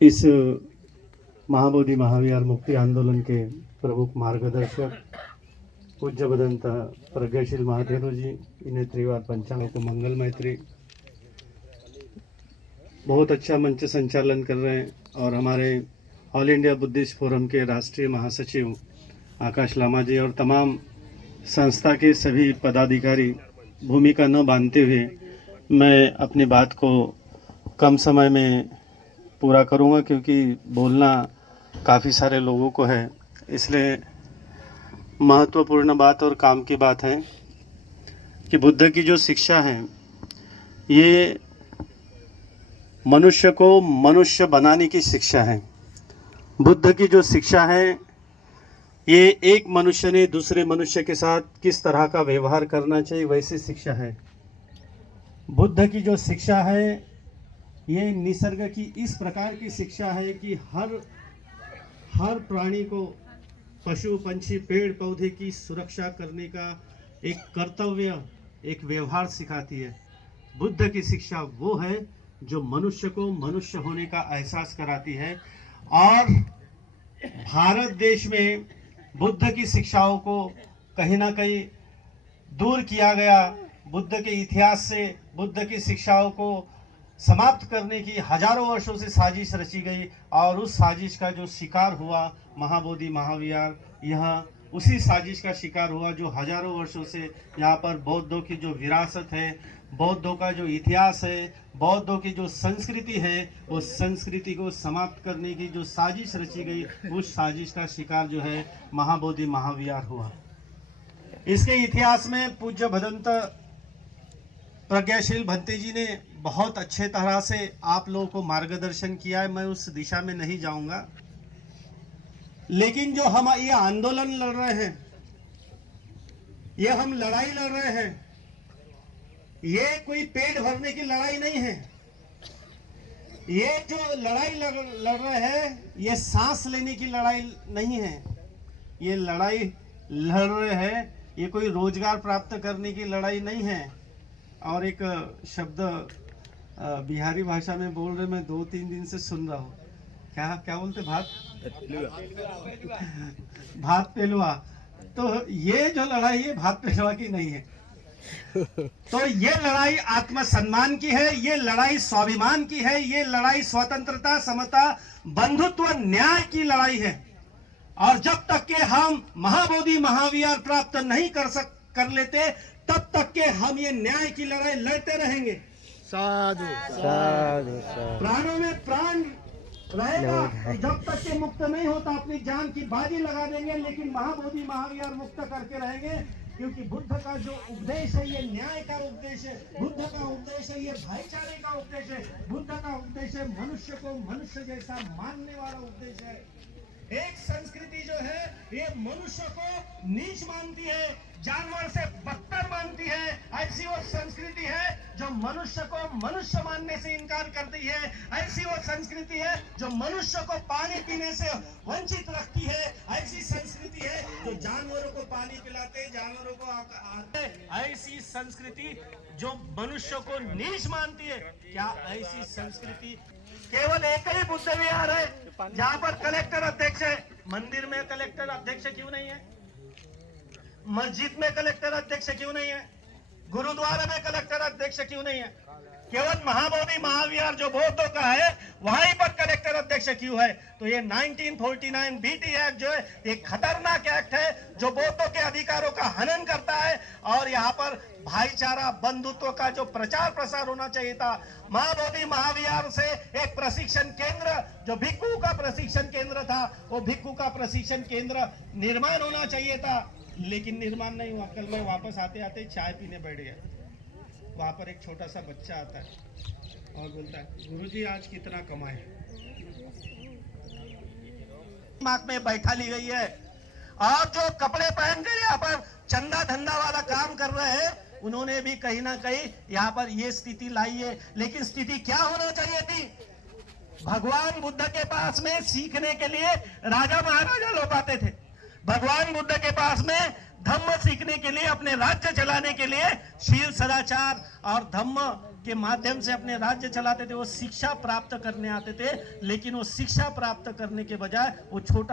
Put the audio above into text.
इस महाबोधि महाविहार मुक्ति आंदोलन के प्रमुख मार्गदर्शक पूज्य बदंत प्रज्ञाशील महादेव जी, इन्हें त्रिवार पंचांगों को मंगल मैत्री बहुत अच्छा मंच संचालन कर रहे हैं। और हमारे ऑल इंडिया बुद्धिस्ट फोरम के राष्ट्रीय महासचिव आकाश लामा जी और तमाम संस्था के सभी पदाधिकारी, भूमिका न बांधते हुए मैं अपनी बात को कम समय में पूरा करूंगा, क्योंकि बोलना काफ़ी सारे लोगों को है। इसलिए महत्वपूर्ण बात और काम की बात है कि बुद्ध की जो शिक्षा है ये मनुष्य को मनुष्य बनाने की शिक्षा है। बुद्ध की जो शिक्षा है ये एक मनुष्य ने दूसरे मनुष्य के साथ किस तरह का व्यवहार करना चाहिए वैसी शिक्षा है। बुद्ध की जो शिक्षा है ये निसर्ग की इस प्रकार की शिक्षा है कि हर प्राणी को, पशु पंछी पेड़ पौधे की सुरक्षा करने का एक कर्तव्य, एक व्यवहार सिखाती है। बुद्ध की शिक्षा वो है जो मनुष्य को मनुष्य होने का एहसास कराती है। और भारत देश में बुद्ध की शिक्षाओं को कहीं ना कहीं दूर किया गया। बुद्ध के इतिहास से बुद्ध की शिक्षाओं को समाप्त करने की हजारों वर्षों से साजिश रची गई और उस साजिश का जो शिकार हुआ महाबोधि महाविहार, यह उसी साजिश का शिकार हुआ जो हजारों वर्षों से यहाँ पर बौद्धों की जो विरासत है, बौद्धों का जो इतिहास है, बौद्धों की जो संस्कृति है, उस संस्कृति को समाप्त करने की जो साजिश रची गई, उस साजिश का शिकार जो है महाबोधि महाविहार हुआ। इसके इतिहास में पूज्य भदंत प्रज्ञाशील भंते जी ने बहुत अच्छे तरह से आप लोगों को मार्गदर्शन किया है। मैं उस दिशा में नहीं जाऊंगा, लेकिन जो हम ये आंदोलन लड़ रहे हैं, ये हम लड़ाई लड़ रहे हैं, ये कोई पेट भरने की लड़ाई नहीं है। ये जो लड़ाई लड़ रहे हैं ये सांस लेने की लड़ाई नहीं है। ये लड़ाई लड़ रहे हैं, ये कोई रोजगार प्राप्त करने की लड़ाई नहीं है। और एक शब्द बिहारी भाषा में बोल रहे, मैं 2-3 दिन से सुन रहा हूँ, क्या क्या बोलते, भात पेलुआ। तो ये जो लड़ाई है भात पेलुआ की नहीं है। तो ये लड़ाई आत्मसम्मान की है, ये लड़ाई स्वाभिमान की है, ये लड़ाई स्वतंत्रता, समता, बंधुत्व, न्याय की लड़ाई है। और जब तक के हम महाबोधि महाविहार प्राप्त नहीं कर लेते, तब तक के हम ये न्याय की लड़ाई लड़ते रहेंगे। साधु साधु प्राणों में प्राण रहेगा, जब तक के मुक्त नहीं होता अपनी जान की बाजी लगा देंगे, लेकिन महाबोधि महाविहार मुक्त करके रहेंगे। क्योंकि बुद्ध का जो उपदेश है ये न्याय का उपदेश है, बुद्ध का उपदेश है ये भाईचारे का उपदेश है, बुद्ध का उपदेश है मनुष्य को मनुष्य जैसा मानने वाला उपदेश है। एक संस्कृति जो है ये मनुष्य को नीच मानती है, जानवर से बदतर मानती है, ऐसी वो संस्कृति है जो मनुष्य को मनुष्य मानने से इनकार करती है। ऐसी वो संस्कृति है जो मनुष्य को पानी पीने से वंचित रखती है। ऐसी संस्कृति है जो जानवरों को पानी पिलाते, जानवरों को ऐसी संस्कृति जो मनुष्य को नीच मानती है। क्या ऐसी संस्कृति केवल एक ही बुद्ध विहार है जहाँ पर कलेक्टर अध्यक्ष है? मंदिर में कलेक्टर अध्यक्ष क्यों नहीं है? मस्जिद में कलेक्टर अध्यक्ष क्यों नहीं है? गुरुद्वारा में कलेक्टर अध्यक्ष क्यों नहीं है? केवल महाबोधि महाविहार जो बौद्धों का है वहीं पर कलेक्टर अध्यक्ष क्यों है? तो ये 1949 बीटी एक्ट जो है ये खतरनाक एक्ट है जो बौद्धों के अधिकारों का हनन करता है। और यहाँ पर भाईचारा, बंधुत्व का जो प्रचार प्रसार होना चाहिए था, महाबोधि महाविहार से एक प्रशिक्षण केंद्र जो भिक्खु का प्रशिक्षण केंद्र था, वो भिक्खु का प्रशिक्षण केंद्र निर्माण होना चाहिए था, लेकिन निर्माण नहीं हुआ। कल मैं वापस आते आते चाय पीने बैठ गया, वहां पर एक छोटा सा बच्चा आता है और बोलता है, गुरुजी आज कितना कमाए? दिमाग में बैठा ली गई है। और जो कपड़े पहन कर यहाँ पर चंदा धंधा वाला काम कर रहे हैं, उन्होंने भी कहीं ना कहीं यहाँ पर ये स्थिति लाई है। लेकिन स्थिति क्या होना चाहिए थी? भगवान बुद्ध के पास में सीखने के लिए राजा महाराजा लोग आते थे। भगवान बुद्ध के पास में धम्म सीखने के लिए, अपने राज्य चलाने के लिए शील सदाचार और धम्म के माध्यम से अपने राज्य चलाते थे, वो शिक्षा प्राप्त करने आते थे, लेकिन वो शिक्षा प्राप्त करने के बजाय वो छोटा